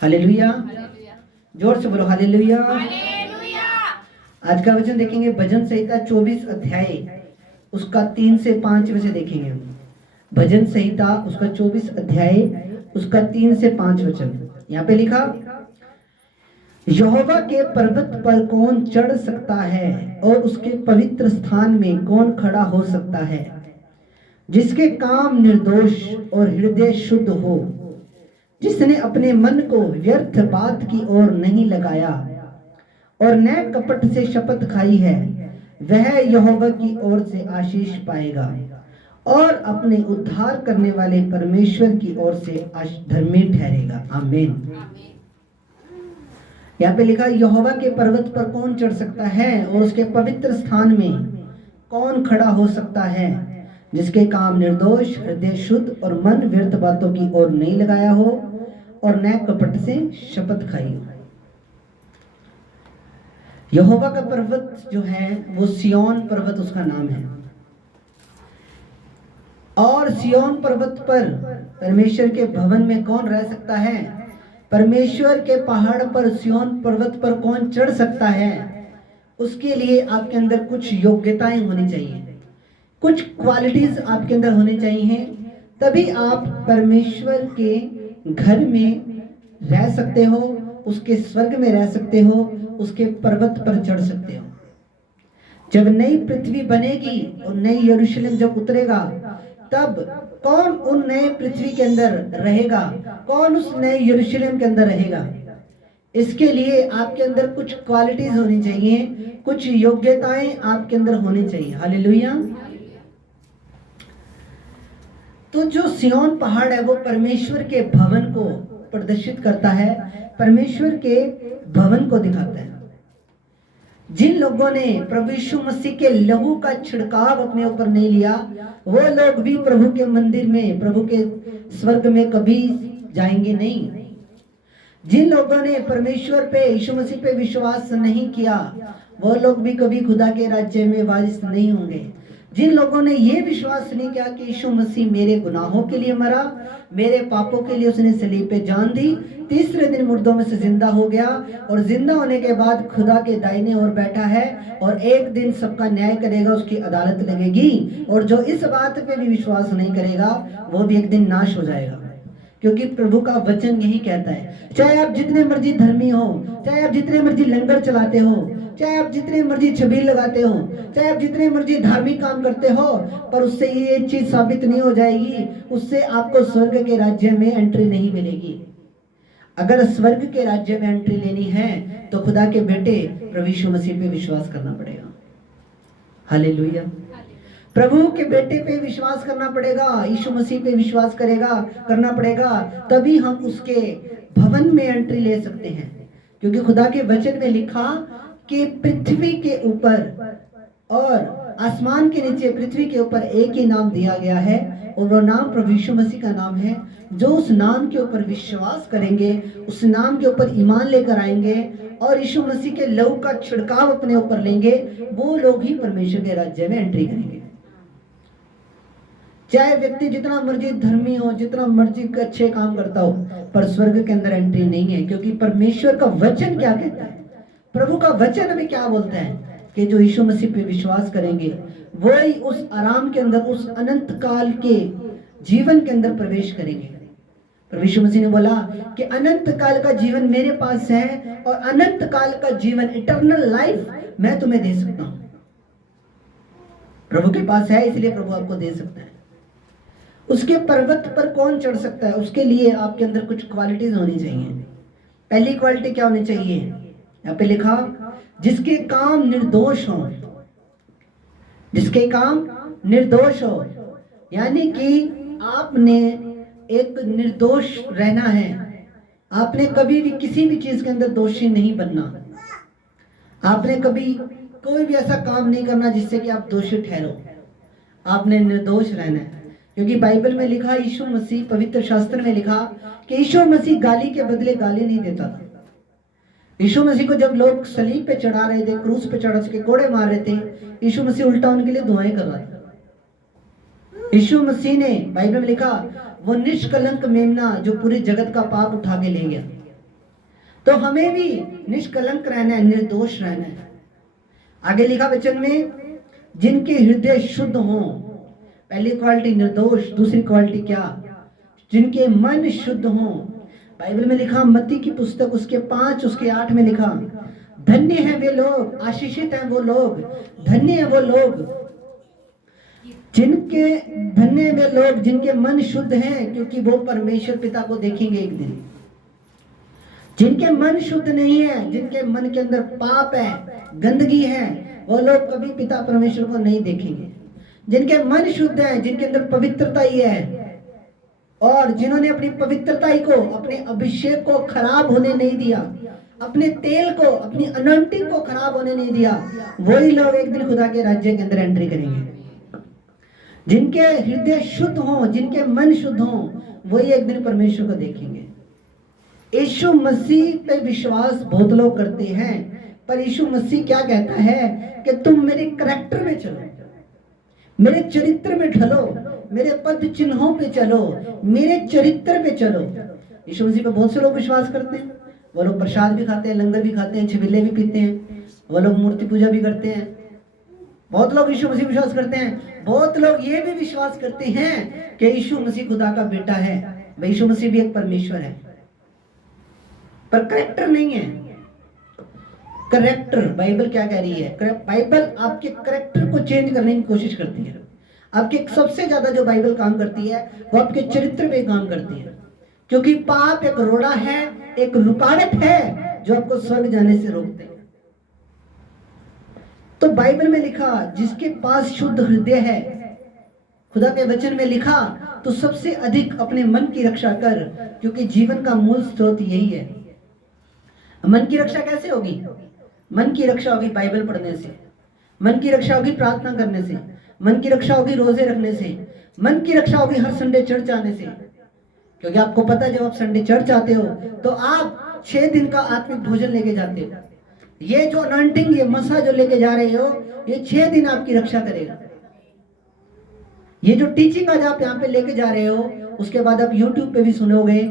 Hallelujah. जोर से बोलो हालेलुया। आज का वचन देखेंगे भजन संहिता 24 अध्याय उसका 3 से 5 वचन देखेंगे। भजन संहिता उसका 24 अध्याय उसका 3 से 5 वचन। यहाँ पे लिखा, यहोवा के पर्वत पर कौन चढ़ सकता है और उसके पवित्र स्थान में कौन खड़ा हो सकता है, जिसके काम निर्दोष और हृदय शुद्ध हो, जिसने अपने मन को व्यर्थ बात की ओर नहीं लगाया और न कपट से शपथ खाई है, वह यहोवा की ओर से आशीष पाएगा और अपने उद्धार करने वाले परमेश्वर की ओर से धर्मी ठहरेगा। आमीन। यहाँ पे लिखा, यहोवा के पर्वत पर कौन चढ़ सकता है और उसके पवित्र स्थान में कौन खड़ा हो सकता है, जिसके काम निर्दोष, हृदय शुद्ध और मन व्यर्थ बातों की ओर नहीं लगाया हो और न कपट से शपथ खाई हो। यहोवा का पर्वत जो है वो सिय्योन पर्वत उसका नाम है। और सिय्योन पर्वत पर परमेश्वर के भवन में कौन रह सकता है, परमेश्वर के पहाड़ पर सिय्योन पर्वत पर कौन चढ़ सकता है, उसके लिए आपके अंदर कुछ योग्यताएं होनी चाहिए, कुछ क्वालिटीज आपके अंदर होनी चाहिए, तभी आप परमेश्वर के घर में रह सकते हो, उसके स्वर्ग में रह सकते हो, उसके पर्वत पर चढ़ सकते हो। जब नई पृथ्वी बनेगी और नई यरूशलेम जब उतरेगा, तब कौन उन नए पृथ्वी के अंदर रहेगा, कौन उस नए यरूशलेम के अंदर रहेगा। इसके लिए आपके अंदर कुछ क्वालिटीज होनी चाहिए, कुछ योग्यताएं आपके अंदर होनी चाहिए। हालेलुया। तो जो सिय्योन पहाड़ है वो परमेश्वर के भवन को प्रदर्शित करता है, परमेश्वर के भवन को दिखाता है। जिन लोगों ने प्रभु यीशु मसीह के लहू का छिड़काव अपने ऊपर नहीं लिया, वो लोग भी प्रभु के मंदिर में, प्रभु के स्वर्ग में कभी जाएंगे नहीं। जिन लोगों ने परमेश्वर पे, यीशु मसीह पे विश्वास नहीं किया, वो लोग भी कभी खुदा के राज्य में वारिस नहीं होंगे। जिन लोगों ने ये विश्वास नहीं किया कि यीशु मसीह मेरे गुनाहों के लिए मरा, मेरे पापों के लिए उसने सलीब पे जान दी, तीसरे दिन मुर्दों में से जिंदा हो गया और जिंदा होने के बाद खुदा के दाहिने ओर बैठा है और एक दिन सबका न्याय करेगा, उसकी अदालत लगेगी। और जो इस बात पे भी विश्वास नहीं करेगा वो भी एक दिन नाश हो जाएगा, क्योंकि प्रभु का वचन यही कहता है, चाहे आप जितने मर्जी धर्मी हो, चाहे आप जितने मर्जी लंगर चलाते हो, चाहे आप जितने मर्जी छबील लगाते हो, चाहे आप जितने मर्जी धार्मिक काम करते हो, पर उससे ये चीज साबित नहीं हो जाएगी, उससे आपको स्वर्ग के राज्य में एंट्री नहीं मिलेगी। अगर स्वर्ग के राज्य में एंट्री लेनी है तो खुदा के बेटे प्रभु यीशु मसीह पे विश्वास करना पड़ेगा। हालेलुया। प्रभु के बेटे पे विश्वास करना पड़ेगा, यीशु मसीह पे विश्वास करना पड़ेगा, तभी हम उसके भवन में एंट्री ले सकते हैं। क्योंकि खुदा के वचन में लिखा कि पृथ्वी के ऊपर और आसमान के नीचे, पृथ्वी के ऊपर एक ही नाम दिया गया है और वो नाम प्रभु यीशु मसीह का नाम है। जो उस नाम के ऊपर विश्वास करेंगे, उस नाम के ऊपर ईमान लेकर आएंगे और यीशु मसीह के लहू का छिड़काव अपने ऊपर लेंगे, वो लोग ही परमेश्वर के राज्य में एंट्री करेंगे। चाहे व्यक्ति जितना मर्जी धर्मी हो, जितना मर्जी अच्छे काम करता हो, पर स्वर्ग के अंदर एंट्री नहीं है। क्योंकि परमेश्वर का वचन क्या कहता है, प्रभु का वचन हमें क्या बोलता है कि जो यीशु मसीह पे विश्वास करेंगे वही उस आराम के अंदर, उस अनंत काल के जीवन के अंदर प्रवेश करेंगे। प्रभु यीशु मसीह ने बोला कि अनंत काल का जीवन मेरे पास है और अनंत काल का जीवन, इटर्नल लाइफ मैं तुम्हें दे सकता हूं। प्रभु के पास है, इसलिए प्रभु आपको दे सकता है। उसके पर्वत पर कौन चढ़ सकता है, उसके लिए आपके अंदर कुछ क्वालिटीज होनी चाहिए। पहली क्वालिटी क्या होनी चाहिए, यहाँ पे लिखा, जिसके काम निर्दोष हो। जिसके काम निर्दोष हो, यानी कि आपने एक निर्दोष रहना है, आपने कभी भी किसी भी चीज के अंदर दोषी नहीं बनना, आपने कभी कोई भी ऐसा काम नहीं करना जिससे कि आप दोषी ठहरो, आपने निर्दोष रहना है। क्योंकि बाइबल में लिखा, यीशु मसीह, पवित्र शास्त्र में लिखा कि यीशु मसीह गाली के बदले गाली नहीं देता था। यीशु मसीह को जब लोग सलीब पे चढ़ा रहे थे, क्रूस पे चढ़ा के कोड़े मार रहे थे, यीशु मसीह उल्टा उनके लिए दुआएं कर रहा था। यीशु मसीह ने, बाइबल में लिखा, वो निष्कलंक मेमना जो पूरे जगत का पाप उठा के ले गया, तो हमें भी निष्कलंक रहना है, निर्दोष रहना है। आगे लिखा वचन में, जिनके हृदय शुद्ध हों। पहली क्वालिटी निर्दोष, दूसरी क्वालिटी क्या? जिनके मन शुद्ध हों। बाइबल में लिखा, मत्ती की पुस्तक उसके 5 उसके 8 में लिखा, धन्य हैं वे लोग, आशीषित हैं वो लोग, धन्य हैं वो लोग जिनके धन्य वे लोग जिनके मन शुद्ध हैं, क्योंकि वो परमेश्वर पिता को देखेंगे एक दिन। जिनके मन शुद्ध नहीं है, जिनके मन के अंदर पाप है, गंदगी है, वो लोग कभी पिता परमेश्वर को नहीं देखेंगे। जिनके मन शुद्ध है, जिनके अंदर पवित्रता ही है, और जिन्होंने अपनी पवित्रता ही को, अपने अभिषेक को खराब होने नहीं दिया, अपने तेल को, अपनी अनॉइंटिंग को खराब होने नहीं दिया, वही लोग एक दिन खुदा के राज्य के अंदर एंट्री करेंगे। जिनके हृदय शुद्ध हों, जिनके मन शुद्ध हों, वही एक दिन परमेश्वर को देखेंगे। यीशु मसीह पे विश्वास बहुत लोग करते हैं, पर यीशु मसीह क्या कहता है कि तुम मेरे करैक्टर में चलो, मेरे चरित्र में ढलो, मेरे पद चिन्हों पे चलो, मेरे चरित्र पे चलो। यीशु मसीह पे बहुत से लोग विश्वास करते हैं। वो लोग प्रसाद भी खाते हैं, लंगर भी खाते हैं, छबिले भी पीते हैं, वो लोग मूर्ति पूजा भी करते हैं। बहुत लोग यीशु मसीह विश्वास करते हैं। बहुत लोग ये भी विश्वास करते हैं कि यीशु मसीह खुदा का बेटा है, यीशु मसीह भी एक परमेश्वर है, पर करेक्टर नहीं है। करेक्टर, बाइबल क्या कह रही है? बाइबल आपके करेक्टर को चेंज करने की कोशिश करती है। आपके सबसे ज्यादा जो बाइबल काम करती है वो आपके चरित्र पे काम करती है, क्योंकि पाप एक रोड़ा है, एक रुकावट है जो आपको स्वर्ग जाने से रोकते हैं। तो बाइबल में लिखा, जिसके पास शुद्ध हृदय है, खुदा के वचन में लिखा, तो सबसे अधिक अपने मन की रक्षा कर, क्योंकि जीवन का मूल स्रोत यही है। मन की रक्षा कैसे होगी? मन की रक्षा होगी बाइबल पढ़ने से, मन की रक्षा होगी प्रार्थना करने से, मन की रक्षा होगी रोजे रखने से, मन की रक्षा होगी हर संडे चर्च आने से। क्योंकि आपको पता है, जब आप संडे चर्च आते हो तो आप 6 दिन का आत्मिक भोजन लेके जाते हो। ये जो अनॉइंटिंग, ये मसा जो लेके जा रहे हो, ये 6 दिन आपकी रक्षा करेगा। ये जो टीचिंग आज आप यहाँ पे लेके जा रहे हो, उसके बाद आप YouTube पे भी सुनोगे।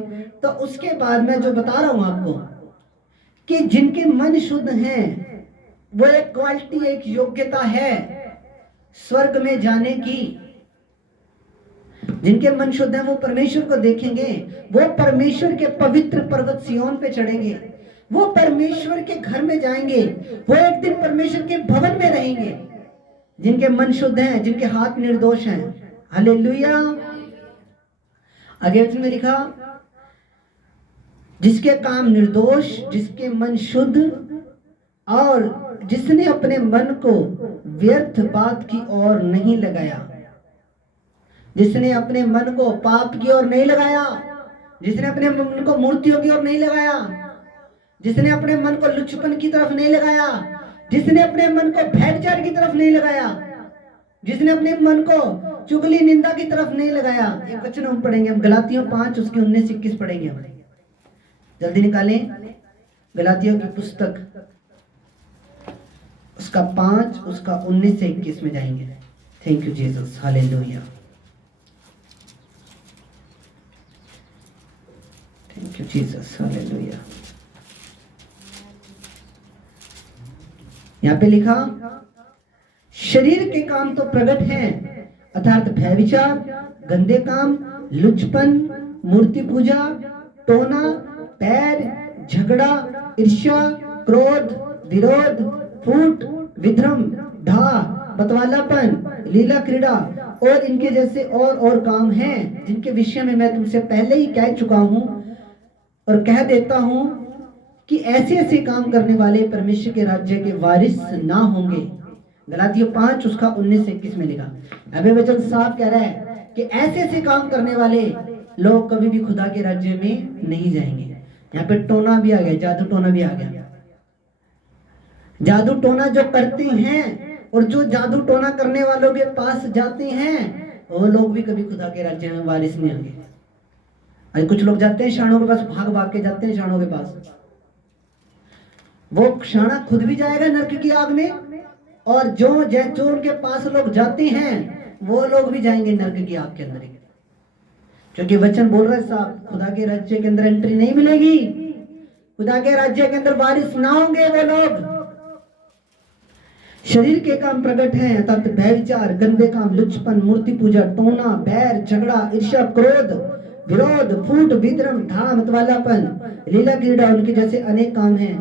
तो उसके बाद मैं जो बता रहा हूं आपको कि जिनके मन शुद्ध हैं, वो एक क्वालिटी, एक योग्यता है स्वर्ग में जाने की। जिनके मन शुद्ध हैं वो परमेश्वर को देखेंगे, वो परमेश्वर के पवित्र पर्वत सिय्योन पे चढ़ेंगे, वो परमेश्वर के घर में जाएंगे, वो एक दिन परमेश्वर के भवन में रहेंगे। जिनके मन शुद्ध हैं, जिनके हाथ निर्दोष हैं। हालेलुया। आगे वचन में लिखा, जिसके काम निर्दोष, जिसके मन शुद्ध, और जिसने अपने मन को व्यर्थ बात की ओर नहीं लगाया। जिसने अपने मन को पाप की ओर नहीं लगाया, जिसने अपने मन को मूर्तियों की ओर नहीं लगाया, जिसने अपने मन को लुचपन की तरफ नहीं लगाया, जिसने अपने मन को व्यभिचार की तरफ नहीं लगाया, जिसने अपने मन को चुगली निंदा की तरफ नहीं लगाया। ये वचन हम पढ़ेंगे, हम गलातियों 5 उसके 19-21 पढ़ेंगे। हम जल्दी निकालें, गलातियों की पुस्तक उसका 5 उसका 19 से 21 में जाएंगे। Thank you Jesus, hallelujah. Thank you Jesus, hallelujah. यहाँ पे लिखा, शरीर के काम तो प्रकट हैं, अर्थात व्यभिचार, गंदे काम, लुचपन, मूर्ति पूजा, टोना, पैर, झगड़ा, ईर्ष्या, क्रोध, विरोध, फूट, विध्रम, ढा, बतवालापन, लीला क्रीड़ा और इनके जैसे और काम हैं, जिनके विषय में मैं तुमसे पहले ही कह चुका हूं और कह देता हूं कि ऐसे ऐसे काम करने वाले परमेश्वर के राज्य के वारिस ना होंगे। गलातियों 5 उसका 19 से 21 में लिखा। अभी वचन साफ कह रहा है कि ऐसे ऐसे काम करने वाले लोग कभी भी खुदा के राज्य में नहीं जाएंगे। यहाँ पे टोना भी आ गया, जादू टोना भी आ गया। जादू टोना जो करते हैं और जो जादू टोना करने वालों के पास जाते हैं, वो लोग भी कभी खुदा के राज्य में वारिस नहीं होंगे। आज कुछ लोग जाते हैं शाणों के पास, भाग भाग के जाते हैं शाणों के पास। वो शाणा खुद भी जाएगा नरक की आग में, और जो उनके पास लोग जाते हैं वो लोग भी जाएंगे नरक की आग के अंदर। क्योंकि वचन बोल रहा है साहब, खुदा के राज्य के अंदर एंट्री नहीं मिलेगी खुदा के राज्य के अंदर वारिस ना होंगे वो लोग। शरीर के काम प्रकट हैं, अर्थात व्यभिचार, गंदे काम, लुचपन, मूर्ति पूजा, टोना, बैर, झगड़ा, ईर्ष्या, क्रोध, विरोध, फूट, विद्रम, धा, मतवालापन, लीला क्रीड़ा, उनके जैसे अनेक काम हैं।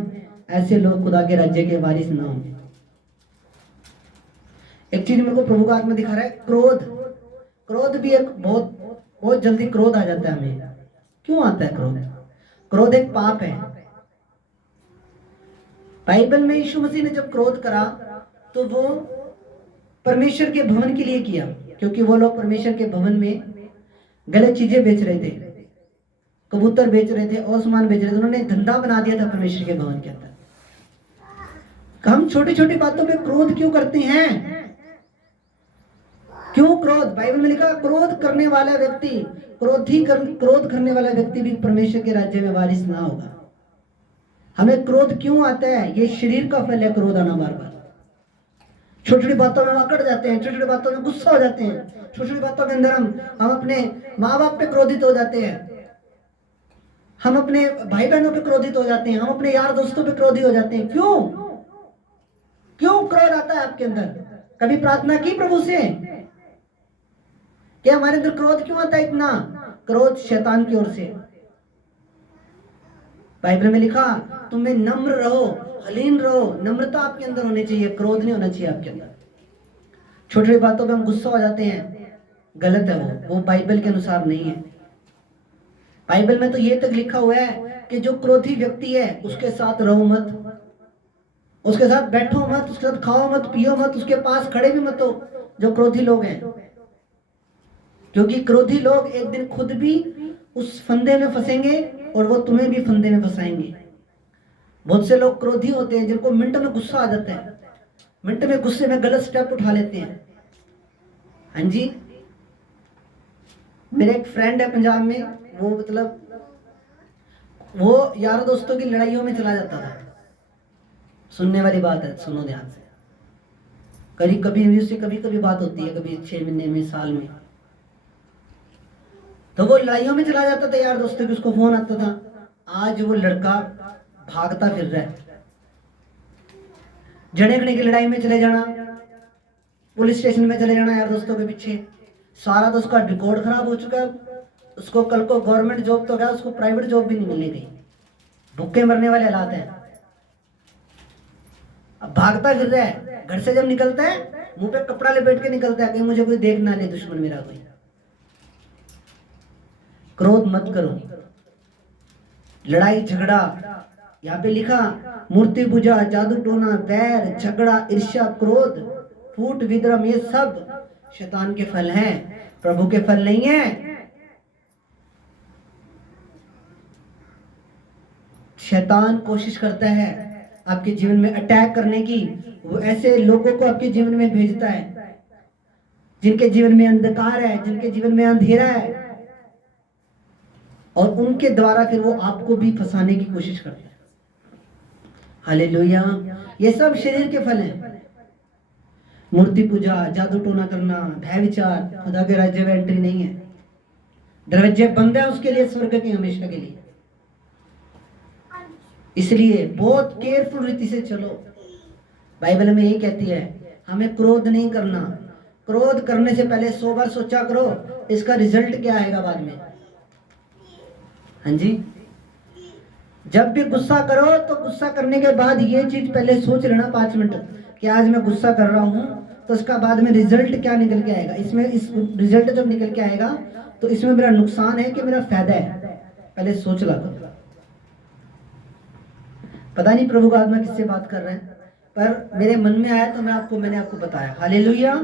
ऐसे लोग खुदा के राज्य के वारिस ना होंगे। एक चीज मेरे को प्रभु का आत्मा दिखा रहा है, क्रोध। क्रोध भी एक बहुत जल्दी क्रोध आ जाता है हमें। क्यों आता है क्रोध? क्रोध एक पाप है। बाइबल में यीशु मसीह ने जब क्रोध करा तो वो परमेश्वर के भवन के लिए किया, क्योंकि वो लोग परमेश्वर के भवन में गलत चीजें बेच रहे थे, कबूतर बेच रहे थे और सामान बेच रहे थे। उन्होंने धंधा बना दिया था परमेश्वर के भवन के अंदर। हम छोटी छोटी बातों पे क्रोध क्यों करते हैं? क्यों क्रोध? बाइबल में लिखा क्रोध करने वाला व्यक्ति, क्रोध करने वाला व्यक्ति भी परमेश्वर के राज्य में वारिस ना होगा। हमें क्रोध क्यों आता है? ये शरीर का फल है, क्रोध आना बार बार। छोटी छोटी बातों में अकड़ जाते हैं, छोटी छोटी बातों में गुस्सा हो जाते हैं, छोटी छोटी बातों के अंदर हम अपने माँ बाप पे क्रोधित हो जाते हैं, हम अपने भाई बहनों पे क्रोधित हो जाते हैं, हम अपने यार दोस्तों पे क्रोधित हो जाते हैं। क्यों क्यों क्रोध आता है आपके अंदर? कभी प्रार्थना की प्रभु से कि हमारे अंदर क्रोध क्यों आता है इतना? क्रोध शैतान की ओर से। बाइबल में लिखा तुम्हें नम्र रहो, हलीन रहो, नम्रता आपके अंदर होनी चाहिए, क्रोध नहीं होना चाहिए आपके अंदर। छोटी छोटी बातों पे हम गुस्सा हो जाते हैं, गलत है वो बाइबल के अनुसार नहीं है। बाइबल में तो ये तक लिखा हुआ है कि जो क्रोधी व्यक्ति है उसके साथ रहो मत, उसके साथ बैठो मत, उसके साथ खाओ मत, पियो मत, उसके पास खड़े भी मत हो जो क्रोधी लोग हैं, क्योंकि क्रोधी लोग एक दिन खुद भी उस फंदे में फंसेंगे और वो तुम्हें भी फंदे में फंसाएंगे। बहुत से लोग क्रोधी होते हैं जिनको मिनट में गुस्सा आ जाता है, मिनट में गुस्से में गलत स्टेप उठा लेते हैं। हाँ जी, मेरे एक फ्रेंड है पंजाब में, वो मतलब वो यार दोस्तों की लड़ाइयों में चला जाता था। सुनने वाली बात है, सुनो ध्यान से। कभी उससे कभी बात होती है, कभी 6 महीने में, साल में। तो वो लड़ाइयों में चला जाता था यार दोस्तों की, उसको फोन आता था। आज वो लड़का भागता फिर रहा है, जने खने की लड़ाई में चले जाना, पुलिस स्टेशन में चले जाना यार दोस्तों के पीछे। सारा तो उसका रिकॉर्ड खराब हो चुका है, उसको कल को गवर्नमेंट जॉब तो क्या, उसको प्राइवेट जॉब भी नहीं मिलने गई, भूखे मरने वाले हालात है। अब भागता फिर रहा है, घर से जब निकलता है मुंह पे कपड़ा लपेट के निकलता है, कहीं मुझे कोई देख ना ले, दुश्मन मेरा कोई। क्रोध मत करो, लड़ाई झगड़ा, यहाँ पे लिखा मूर्ति पूजा, जादू टोना, बैर, झगड़ा, ईर्ष्या, क्रोध, फूट, विद्रम, ये सब शैतान के फल हैं, प्रभु के फल नहीं है। शैतान कोशिश करता है आपके जीवन में अटैक करने की। वो ऐसे लोगों को आपके जीवन में भेजता है जिनके जीवन में अंधकार है, जिनके जीवन में अंधेरा है, और उनके द्वारा फिर वो आपको भी फंसाने की कोशिश करते हैं। हालेलुया। ये सब शरीर के फल हैं। मूर्ति पूजा, जादू टोना करना, भय विचार, खुदा के राज्य में एंट्री नहीं है। दरवाजे बंद है उसके लिए, स्वर्ग के हमेशा के लिए। इसलिए बहुत केयरफुल रीति से चलो। बाइबल में ये कहती है हमें क्रोध नहीं करना। क्रोध करने से पहले 100 बार सोचा करो इसका रिजल्ट क्या आएगा बाद में। हाँ जी, जब भी गुस्सा करो तो गुस्सा करने के बाद ये चीज पहले सोच लेना 5 मिनट कि आज मैं गुस्सा कर रहा हूं तो इसका बाद में रिजल्ट क्या निकल के आएगा। इसमें इस रिजल्ट जब निकल के आएगा तो इसमें मेरा नुकसान है कि मेरा फायदा है, पहले सोच ला करो। पता नहीं प्रभु का आत्मा किससे बात कर रहे हैं, पर मेरे मन में आया तो मैंने आपको बताया। हालेलुया।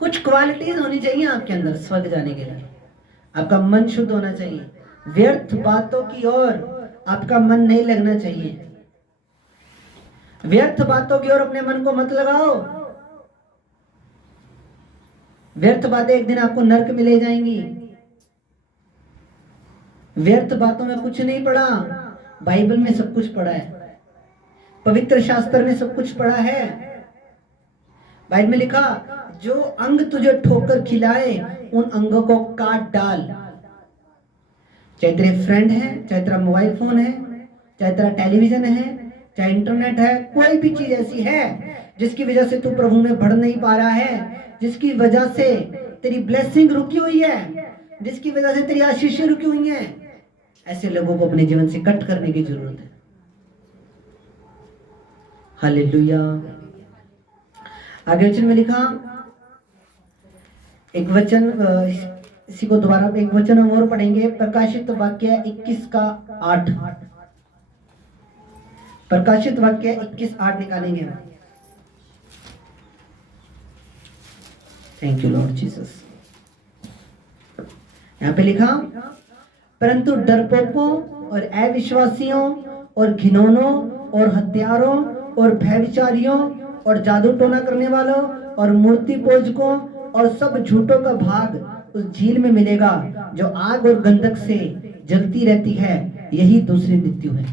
कुछ क्वालिटीज होनी चाहिए आपके अंदर स्वर्ग जाने के लिए। आपका मन शुद्ध होना चाहिए, व्यर्थ बातों की ओर आपका मन नहीं लगना चाहिए। व्यर्थ बातों की ओर अपने मन को मत लगाओ। व्यर्थ बातें एक दिन आपको नरक में ले जाएंगी। व्यर्थ बातों में कुछ नहीं पड़ा, बाइबल में सब कुछ पढ़ा है, पवित्र शास्त्र में सब कुछ पढ़ा है। बाइबल में लिखा जो अंग तुझे ठोकर खिलाए उन अंगों को काट डाल। चाहे तेरे फ्रेंड है, चाहे तेरा मोबाइल फोन है, चाहे तेरा टेलीविजन है, चाहे इंटरनेट है, कोई भी चीज ऐसी है जिसकी वजह से तू प्रभु में बढ़ नहीं पा रहा है, जिसकी वजह से तेरी ब्लेसिंग रुकी हुई है, जिसकी वजह से तेरी आशीषें रुकी हुई हैं, ऐसे लोगों को अपने जीवन से कट करने की जरूरत है। हालेलुया। आगे वचन में लिखा, एक वचन, इसी को दोबारा एक वचन हम और पढ़ेंगे, प्रकाशित वाक्य 21:8। प्रकाशित वाक्य 21:8 निकालेंगे हम। Thank you Lord Jesus. यहां पे लिखा, परंतु डरपोकों और अविश्वासियों और घिनौनों और हत्यारों और भयविचारियों और जादू टोना करने वालों और मूर्ति पूजकों और सब झूठों का भाग उस झील में मिलेगा जो आग और गंधक से जलती रहती है, यही दूसरी मृत्यु है।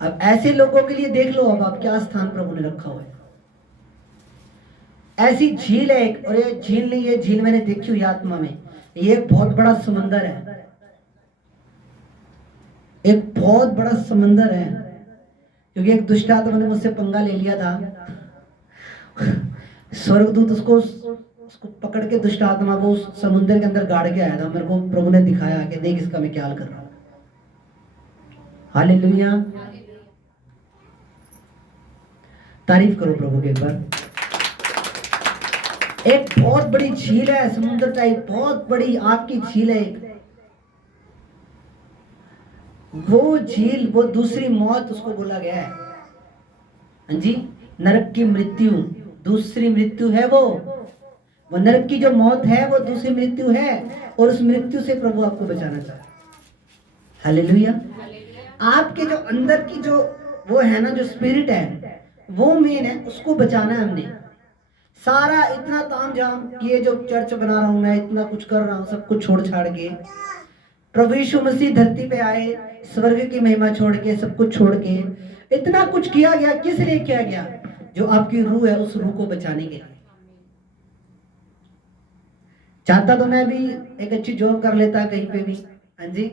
अब ऐसे लोगों के लिए देख लो अब आप क्या स्थान प्रभु ने रखा हुआ है। ऐसी झील है एक, और ये झील नहीं, ये झील मैंने देखी हुई आत्मा में, ये एक बहुत बड़ा समंदर है, एक बहुत बड़ा समंदर है। क्योंकि एक दुष्ट आत्मा ने मुझसे पंगा ले लिया था, स्वर्गदूत उसको पकड़ के, दुष्ट आत्मा को उस समुद्र के अंदर गाड़ के आया था। मेरे को प्रभु ने दिखाया कि देख इसका मैं क्या हाल कर रहा हूं। हालेलुया, तारीफ करो प्रभु के एक बार। एक बहुत बड़ी झील है, समुद्र टाइप बहुत बड़ी आग की झील है। वो झील, वो दूसरी मौत उसको बोला गया है। हाँ जी, नरक की मृत्यु दूसरी मृत्यु है। वो नरक की जो मौत है वो दूसरी मृत्यु है, और उस मृत्यु से प्रभु आपको बचाना चाहता है। हालेलुया। आपके जो अंदर की जो वो है ना, जो स्पिरिट है, वो मेन है, उसको बचाना है हमने। सारा इतना तामझाम, ये जो चर्च बना रहा हूं मैं, इतना कुछ कर रहा हूं, सब कुछ छोड़ छाड़ के प्रभु यीशु मसीह धरती पे आए, स्वर्ग की महिमा छोड़ के, सब कुछ छोड़ के, इतना कुछ किया गया। किस लिए किया गया? जो आपकी रूह है, उस रूह को बचाने के लिए। चाहता तो मैं भी एक अच्छी जॉब कर लेता कहीं पे भी, हाँ जी,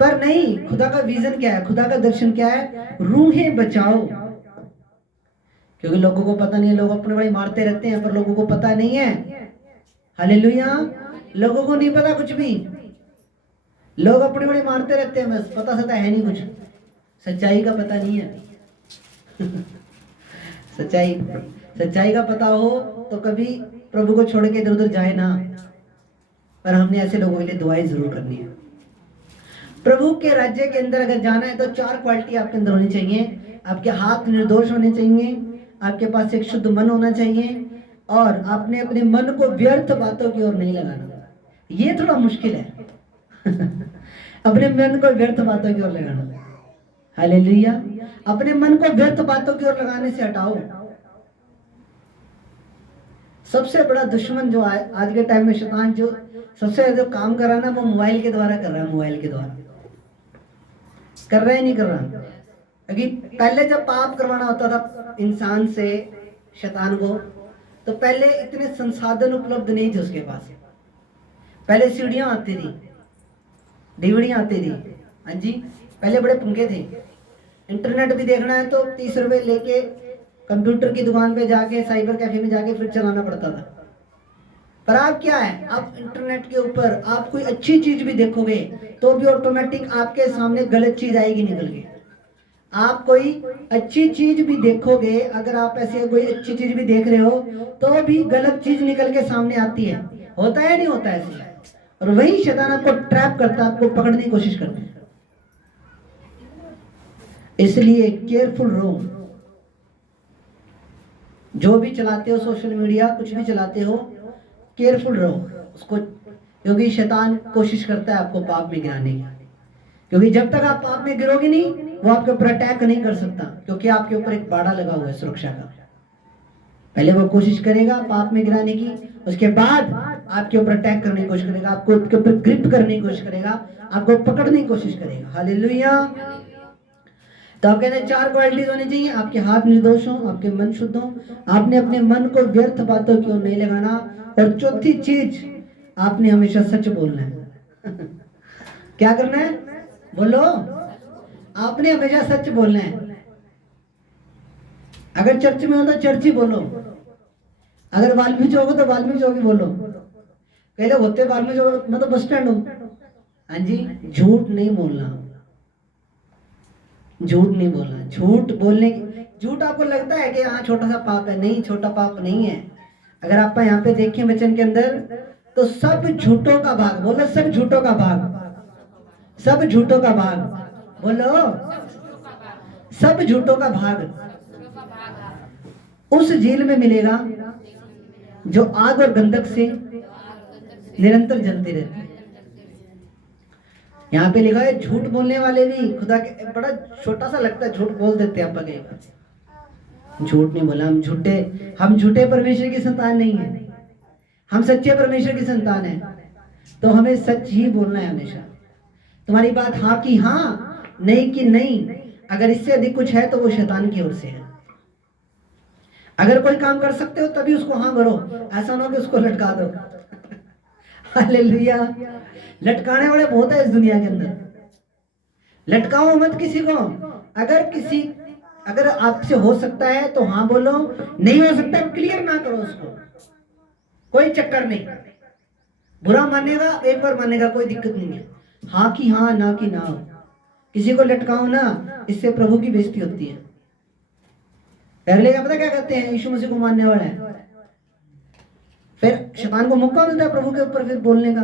पर नहीं। खुदा का विजन क्या है, खुदा का दर्शन क्या है? रूहें बचाओ। क्योंकि लोगों को पता नहीं है, लोग अपने बड़े मारते रहते हैं, पर लोगों को पता नहीं है। हालेलुया। लोगों को नहीं पता कुछ भी, लोग अपने बड़े मारते रहते हैं, बस पता सता है नहीं कुछ, सच्चाई का पता नहीं है। सच्चाई का पता हो तो कभी प्रभु को छोड़ के इधर उधर जाए ना। पर हमने ऐसे लोगों के लिए दुआएं जरूर करनी है। प्रभु के राज्य के अंदर अगर जाना है तो 4 क्वालिटी आपके अंदर होनी चाहिए। आपके हाथ निर्दोष होने चाहिए, आपके पास एक शुद्ध मन होना चाहिए, और आपने अपने मन को व्यर्थ बातों की ओर नहीं लगाना। ये थोड़ा मुश्किल है। अपने मन को व्यर्थ बातों की ओर लगाना। हालेलुया। अपने मन को व्यर्थ बातों की ओर लगाने से हटाओ। सबसे बड़ा दुश्मन जो आज के टाइम में शैतान जो सबसे ज्यादा काम कर रहा है ना, वो मोबाइल के द्वारा कर रहा है। मोबाइल के द्वारा कर रहा है, नहीं कर रहा? क्योंकि पहले जब पाप करवाना होता था इंसान से, शैतान को, तो पहले इतने संसाधन उपलब्ध नहीं थे उसके पास। पहले सीढ़ियां आती थी, डीवीडियां आती थी, हाँ जी, पहले बड़े पंखे थे। इंटरनेट भी देखना है तो 30 रुपए लेके कंप्यूटर की दुकान पे जाके, साइबर कैफे में जाके फिर चलाना पड़ता था। पर आप क्या है, आप इंटरनेट के ऊपर आप कोई अच्छी चीज भी देखोगे तो भी ऑटोमेटिक आपके सामने गलत चीज आएगी निकल के। आप कोई अच्छी चीज भी देखोगे, अगर आप ऐसे कोई अच्छी चीज भी देख रहे हो तो भी गलत चीज निकल के सामने आती है। होता है नहीं होता ऐसे? और वही शैतान आपको ट्रैप करता है, आपको पकड़ने की कोशिश करता है। इसलिए केयरफुल रहो। जो भी चलाते हो सोशल मीडिया, कुछ भी चलाते हो, केयरफुल रहो उसको, क्योंकि शैतान कोशिश करता है आपको पाप में गिराने की। क्योंकि जब तक आप पाप में गिरोगे नहीं, वो आपके ऊपर अटैक नहीं कर सकता, क्योंकि आपके ऊपर एक बाड़ा लगा हुआ है सुरक्षा का। पहले वो कोशिश करेगा पाप में गिराने की, उसके बाद आपके ऊपर अटैक करने की कोशिश करेगा, आपको उसके ऊपर ग्रिप करने की कोशिश करेगा, आपको पकड़ने की कोशिश करेगा। हालेलुया। तो आप कहते हैं 4 क्वालिटीज होनी चाहिए। आपके हाथ निर्दोष हो, आपके मन शुद्ध हो, आपने अपने मन को व्यर्थ बातों की ओर नहीं लगाना, और चौथी चीज, आपने हमेशा सच बोलना है। क्या करना है? बोलो। आपने हमेशा सच बोलना है। अगर चर्च में हो तो चर्च ही बोलो, अगर वाल्मीकि चौक हो तो वाल्मीकि चौक ही बोलो। कई लोग होते वाल्मीकि चौक मतलब बस स्टैंड हो। हाँ जी, झूठ नहीं बोलना, झूठ नहीं बोलना। झूठ बोलने झूठ आपको लगता है कि हाँ छोटा सा पाप है, नहीं, छोटा पाप नहीं है। अगर आप यहाँ पे देखें वचन के अंदर, तो सब झूठों का भाग, बोलो सब झूठों का भाग, सब झूठों का भाग, बोलो सब झूठों का भाग उस झील में मिलेगा जो आग और गंधक से निरंतर जलती रहती है। यहाँ पे लिखा है झूठ बोलने वाले भी खुदा के, बड़ा छोटा सा लगता है, झूठ बोल देते हैं। आप झूठ नहीं बोला, हम झूठे परमेश्वर की संतान नहीं है, हम सच्चे परमेश्वर की संतान है। तो हमें सच ही बोलना है हमेशा। तुम्हारी बात हाँ की हाँ, नहीं की नहीं। अगर इससे अधिक कुछ है तो वो शैतान की ओर से है। अगर कोई काम कर सकते हो तभी उसको हाँ भरो, ऐसा ना हो कि उसको लटका दो। हालेलुया। लटकाने वाले बहुत है इस दुनिया के अंदर। लटकाओ मत किसी को। अगर आपसे हो सकता है तो हाँ बोलो, नहीं हो सकता क्लियर ना करो उसको, कोई चक्कर नहीं। बुरा मानेगा एक बार मानेगा, कोई दिक्कत नहीं है। हाँ की हाँ, ना की ना। किसी को लटकाओ ना, इससे प्रभु की बेइज्जती होती है। पहले का पता क्या कहते हैं? यीशु मसीह को मानने वाला है, फिर शैतान को मौका मिलता है प्रभु के ऊपर फिर बोलने का।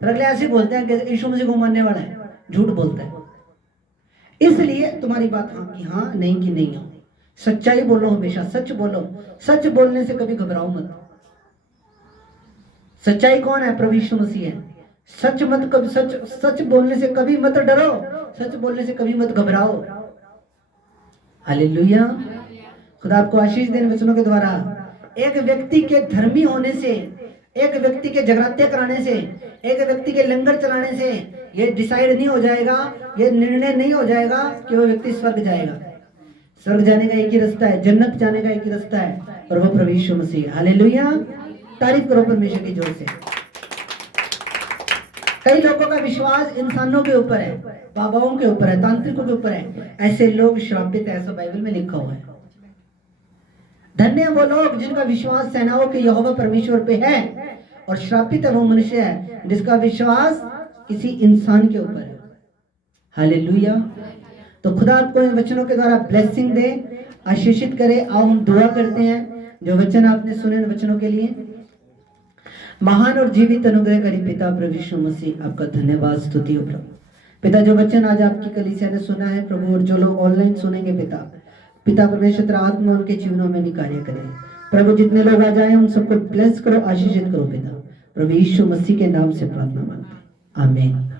फिर अगले ऐसे बोलते हैं कि यीशु मसीह को मानने वाला है, झूठ बोलता है। इसलिए तुम्हारी बात हाँ की हाँ, नहीं की नहीं हो। सच्चाई बोलो, हमेशा सच बोलो। सच बोलने से कभी घबराओ मत। सच्चाई कौन है? प्रभु यीशु मसीह है। सच मत कभी सच बोलने से कभी मत डरो, सच बोलने से कभी मत घबराओ। हालेलुया। खुदा आपको आशीष देने वचनों के द्वारा। एक व्यक्ति के धर्मी होने से, एक व्यक्ति के जगराते कराने से, एक व्यक्ति के लंगर चलाने से ये डिसाइड नहीं हो जाएगा, ये निर्णय नहीं हो जाएगा कि वो व्यक्ति स्वर्ग जाएगा। स्वर्ग जाने का एक ही रास्ता है, जन्नत जाने का एक ही रास्ता है, और वो प्रभु यीशु मसीह। हालेलुया। तारीफ करो परमेश्वर की जोर से। कई लोगों का विश्वास इंसानों के ऊपर है, बाबाओं के ऊपर है, तांत्रिकों के ऊपर है। ऐसे लोग श्रापित है, ऐसा बाइबल में लिखा हुआ है। धन्य वो लोग जिनका विश्वास सेनाओं के यहोवा परमेश्वर पे है, और श्रापित है वो मनुष्य है जिसका विश्वास किसी इंसान के ऊपर है। हालेलुया। तो खुदा आपको इन वचनों के द्वारा ब्लेसिंग दे, आशीषित करे। आओ हम दुआ करते हैं जो वचन आपने सुने, इन वचनों के लिए। महान और जीवित अनुग्रहकारी पिता प्रभु यीशु मसीह, आपका धन्यवाद, स्तुति हो प्रभु। पिता, जो वचन आज आपकी कलीसिया ने सुना है प्रभु, और जो लोग ऑनलाइन सुनेंगे पिता परमेश्वर आत्मा उनके जीवनों में भी कार्य करे प्रभु। जितने लोग आ जाए उन सबको ब्लेस करो, आशीषित करो पिता। प्रभु यीशु मसीह के नाम से प्रार्थना मांगते, आमीन।